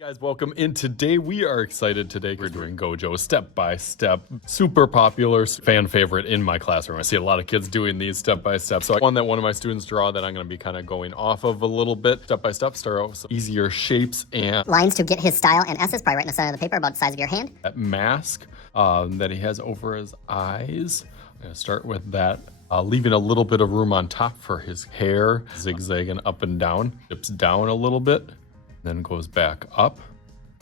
Guys, welcome in. Today we are excited. Today we're doing Gojo step by step, super popular fan favorite in my classroom. I see a lot of kids doing these step by step. So one that one of my students draw that I'm going to be kind of going off of a little bit. Step by step, start out with some easier shapes and lines to get his style, and S's probably right in the center of the paper about the size of your hand. That mask that he has over his eyes. I'm going to start with that. Leaving a little bit of room on top for his hair, zigzagging up and down, dips down a little bit, then goes back up,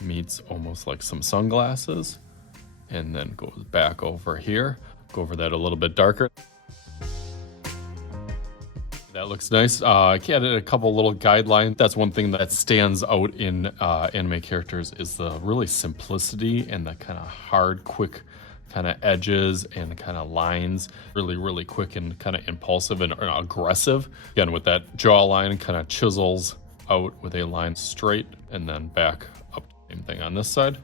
meets almost like some sunglasses, and then goes back over here. Go over that a little bit darker. That looks nice. I added a couple little guidelines. That's one thing that stands out in anime characters is the really simplicity and the kind of hard, quick kind of edges and kind of lines. Really quick and kind of impulsive and aggressive. Again, with that jawline, kind of chisels out with a line straight and then back up. Same thing on this side.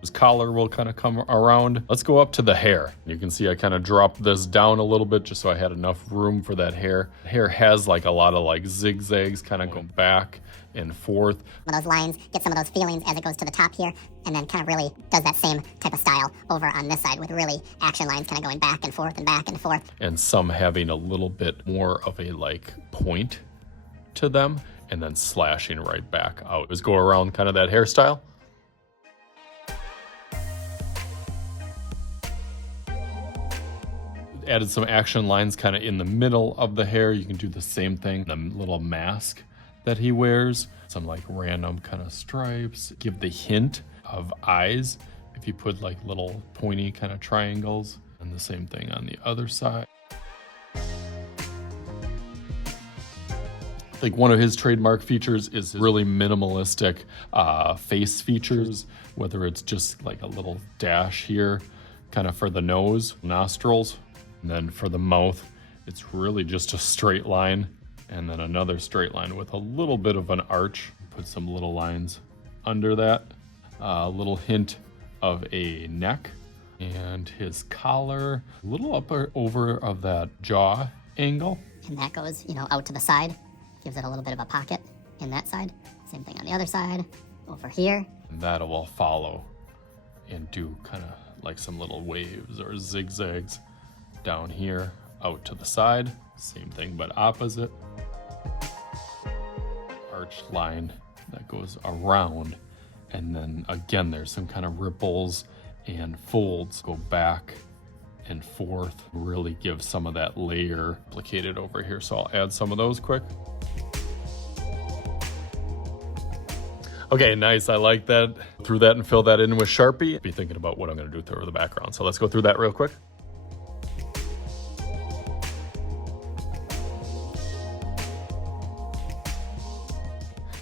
His collar will kind of come around. Let's go up to the hair. You can see I kind of dropped this down a little bit just so I had enough room for that hair. Hair has like a lot of like zigzags kind of going back and forth. Some of those lines, get some of those feelings as it goes to the top here, and then kind of really does that same type of style over on this side with really action lines kind of going back and forth and back and forth. And some having a little bit more of a like point to them and then slashing right back out. Just go around kind of that hairstyle. Added some action lines kind of in the middle of the hair. You can do the same thing. The little mask that he wears, some like random kind of stripes. Give the hint of eyes if you put like little pointy kind of triangles, and the same thing on the other side. Like one of his trademark features is really minimalistic face features, whether it's just like a little dash here, kind of for the nose, nostrils, and then for the mouth, it's really just a straight line, and then another straight line with a little bit of an arch. Put some little lines under that, a little hint of a neck, and his collar, a little over of that jaw angle. And that goes, out to the side. Gives it a little bit of a pocket in that side. Same thing on the other side, over here. And that will follow and do kind of like some little waves or zigzags down here, out to the side. Same thing, but opposite. Arch line that goes around. And then again, there's some kind of ripples and folds go back and forth. Really give some of that layer applicated over here. So I'll add some of those quick. Okay, nice, I like that. Through that and fill that in with Sharpie. Be thinking about what I'm gonna do through the background. So let's go through that real quick.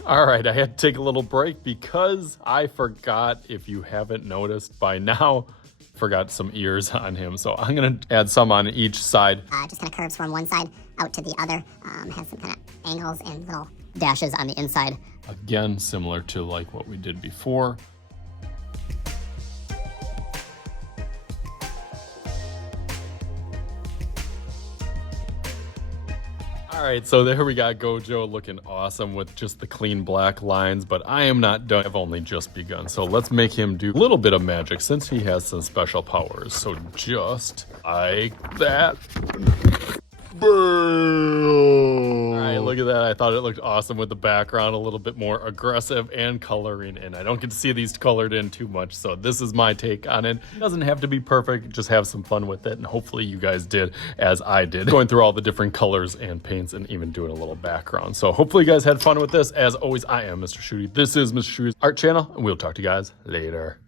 All right, I had to take a little break because I forgot, if you haven't noticed by now, forgot some ears on him. So I'm gonna add some on each side. Just kind of curves from one side out to the other. Has some kind of angles and little dashes on the inside. Again, similar to like what we did before. All right, so there we got Gojo looking awesome with just the clean black lines, but I am not done. I've only just begun. So let's make him do a little bit of magic since he has some special powers. So just like that. Boom. All right, look at that. I thought it looked awesome with the background, a little bit more aggressive and coloring in. I don't get to see these colored in too much, so this is my take on it. It doesn't have to be perfect, just have some fun with it, and hopefully you guys did as I did, going through all the different colors and paints and even doing a little background. So hopefully you guys had fun with this. As always, I am Mr. Shooty. This is Mr. Shooty's art channel, and we'll talk to you guys later.